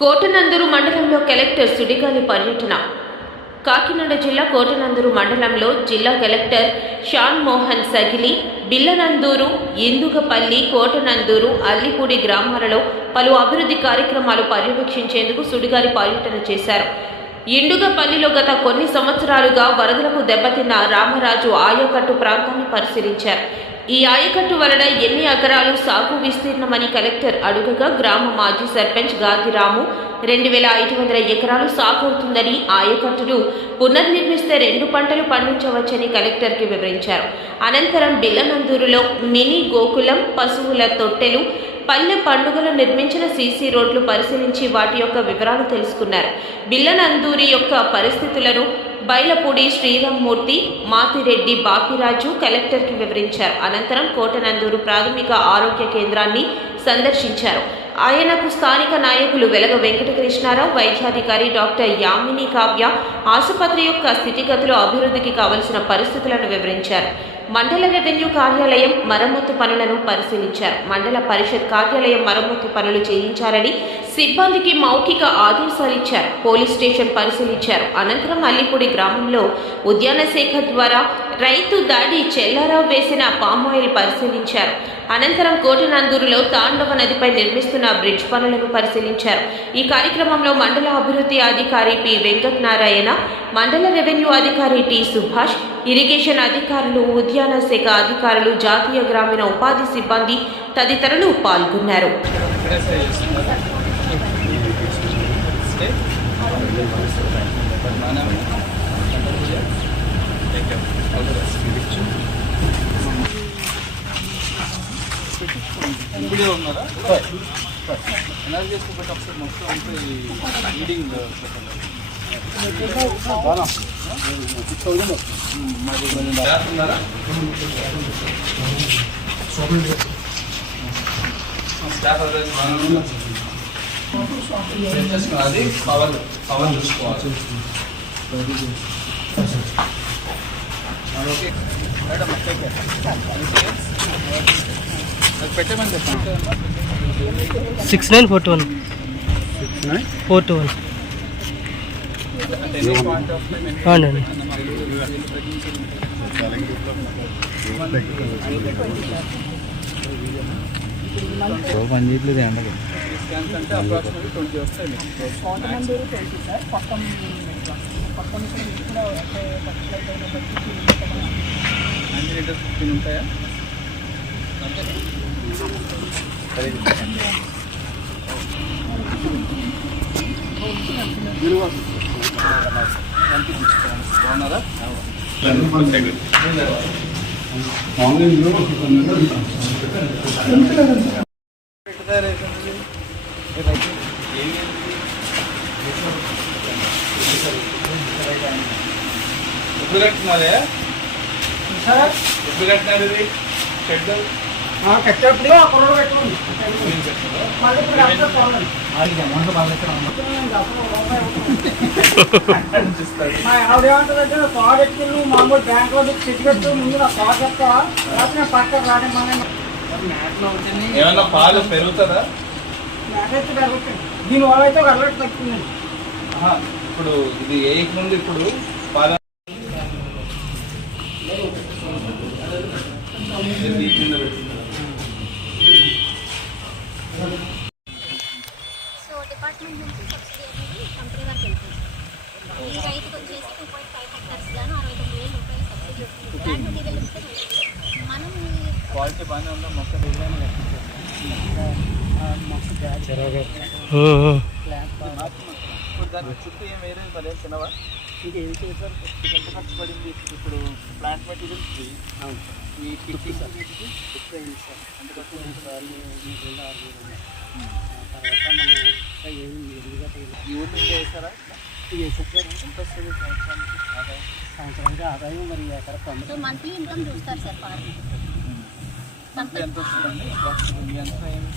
కోటనందూరు మండలంలో కలెక్టర్ సుడిగాలి పర్యటన. కాకినాడ జిల్లా కోటనందూరు మండలంలో జిల్లా కలెక్టర్ షాన్ మోహన్ సగిలి బిల్లనందూరు, ఇందుగపల్లి, కోటనందూరు, అల్లిపూడి గ్రామాలలో పలు అభివృద్ధి కార్యక్రమాలు పర్యవేక్షించేందుకు సుడిగాలి పర్యటన చేశారు. ఇండుగపల్లిలో గత కొన్ని సంవత్సరాలుగా వరదలకు దెబ్బతిన్న రామరాజు ఆయకట్టు ప్రాంతాన్ని పరిశీలించారు. ఈ ఆయకట్టు వలన ఎన్ని ఎకరాలు సాగు విస్తీర్ణమని కలెక్టర్ అడుగగా గ్రామ మాజీ సర్పంచ్ గాదిరాము 2500 ఎకరాలు సాగవుతుందని, ఆయకట్టును పునర్నిర్మిస్తే 2 పంటలు పండించవచ్చని కలెక్టర్కి వివరించారు. అనంతరం బిల్లనందూరులో మినీ గోకులం, పశువుల తొట్టెలు, పల్లె పండుగలు నిర్మించిన సీసీ రోడ్లు పరిశీలించి వాటి యొక్క వివరాలు తెలుసుకున్నారు. బిల్లనందూరి యొక్క పరిస్థితులను బైలపూడి శ్రీరామ్మూర్తి, మాతిరెడ్డి బాపిరాజు కలెక్టర్కి వివరించారు. అనంతరం కోటనందూరు ప్రాథమిక ఆరోగ్య కేంద్రాన్ని సందర్శించారు. ఆయనకు స్థానిక నాయకులు వెలగ వెంకటకృష్ణారావు, వైద్యాధికారి డాక్టర్ యామిని కావ్య ఆసుపత్రి యొక్క స్థితిగతులు, అభివృద్ధికి కావలసిన పరిస్థితులను వివరించారు. మండల రెవెన్యూ కార్యాలయం మరమ్మతు పనులను పరిశీలించారు. మండల పరిషత్ కార్యాలయం మరమ్మతు పనులు చేయించాలని సిబ్బందికి మౌఖిక ఆదేశాలిచ్చారు. పోలీస్ స్టేషన్ పరిశీలించారు. అనంతరం అల్లిపూడి గ్రామంలో ఉద్యాన శాఖ ద్వారా రైతు దాడి చెల్లారావు వేసిన పామాయిల్ పరిశీలించారు. అనంతరం కోటనందూరులో తాండవ నదిపై నిర్మిస్తున్న బ్రిడ్జ్ పనులను పరిశీలించారు. ఈ కార్యక్రమంలో మండల అభివృద్ధి అధికారి పి వెంకటనారాయణ, మండల రెవెన్యూ అధికారి టి సుభాష్, ఇరిగేషన్ అధికారులు, ఉద్యాన శాఖ అధికారులు, జాతీయ గ్రామీణ ఉపాధి సిబ్బంది తదితరులు పాల్గొన్నారు. అది పవర్ చూసుకోవాలి. పెట్టమని చెప్పండి. 6941 421 అవునండి. పని చేయట్లేదు ఎండకి. అంటే అప్రాక్సిమేట్లీ 20 వస్తాయి. కోటనందూరు 20 సార్. పక్కన అన్ని లీటర్స్ 15 ఉంటాయా? బాగున్నారా? ఎప్పుడు కట్టినారే? ఎప్పుడు కట్టినారు ఇది షెడ్? కట్టేప్పుడు అక్కడ పెట్టుకోండి. ఆవిడేమంటుందంటే కార్ ఎత్తుకుని మామూలు బ్యాంక్ లో చెట్టు పెట్టు, ముందు నా కార్ చెప్తావా లేకపోతే పక్క రాని ఏమన్నా పాలు పెరుగుతుందా? మేకైతే పెరుగుతుంది. దీనివల్ల అయితే ఒక అలర్ట్ తగ్గుతుందండి. ఇప్పుడు ఇది ఏ ముందు ఇప్పుడు పాల సో డిపార్ట్మెంట్ నుంచి సబ్సిడీ అనేది కంపెనీ వరకు వెళ్తుంది. ఈ రైతుకు వచ్చేసి 2.5 హెక్టార్స్ గాను 69,000 రూపాయలు సబ్సిడీ వస్తుంది. ల్యాండ్ మెటీరియల్ ఇస్తే మనం క్వాలిటీ బాగానే ఉందా? మొక్క డిజైన్ ఇప్పుడు దాని చుట్టూ ఏం వేరే మరి ఏం తినవా? ఇది ఏం చేశారు? ఎంత ఖర్చు పడింది? ఇప్పుడు ప్లాంట్ మెటీరియల్ ఫ్రీ, ఈ ఫిట్టింగ్ ఎక్కువ అయింది సార్. ఎంత ఖర్చు? తర్వాత మనం ఏమి ఎదురుగా యూట్యూబ్ చేస్తారా? చేసారు. ఎంత వస్తుంది సంవత్సరానికి ఆదాయం? సంవత్సరానికి ఆదాయం మరి ఎక్కడ సో మంత్లీ ఇన్కమ్ చూస్తారు సార్ ఫార్మర్. ఎంత వస్తుందండి? మీ అంతా ఏమి